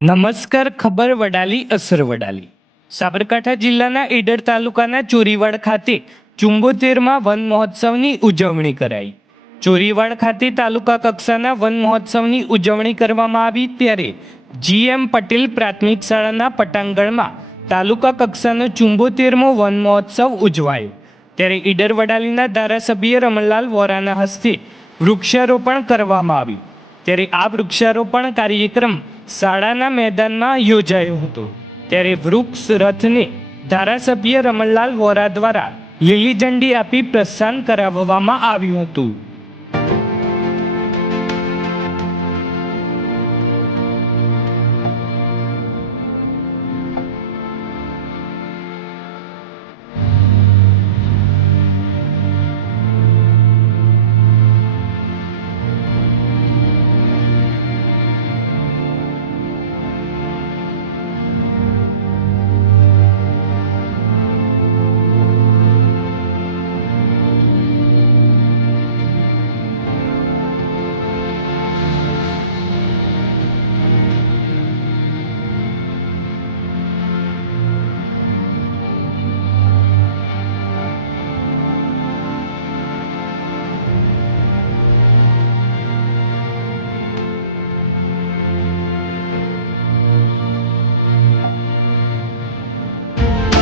નમસ્કાર. ખબર વડાલી અસર વડાલી. સાબરકાંઠા જિલ્લાના ઈડર તાલુકાના ચોરીવાડ ખાતે 74માં વન મહોત્સવની ઉજવણી કરાઈ. ચોરીવાડ ખાતે તાલુકા કક્ષાના વન મહોત્સવની ઉજવણી કરવામાં આવી ત્યારે GM પટેલ પ્રાથમિક શાળાના પટાંગણમાં તાલુકા કક્ષાનો 74મો વન મહોત્સવ ઉજવાયો. ત્યારે ઈડર વડાલીના ધારાસભ્ય રમણલાલ વોરાના હસ્તે વૃક્ષારોપણ કરવામાં આવ્યું. ત્યારે આ વૃક્ષારોપણ કાર્યક્રમ શાળાના મેદાનમાં યોજાયો હતો. ત્યારે વૃક્ષ રથને ધારાસભ્ય રમણલાલ વોરા દ્વારા લીલી ઝંડી આપી પ્રસ્થાન કરાવવામાં આવ્યું હતું.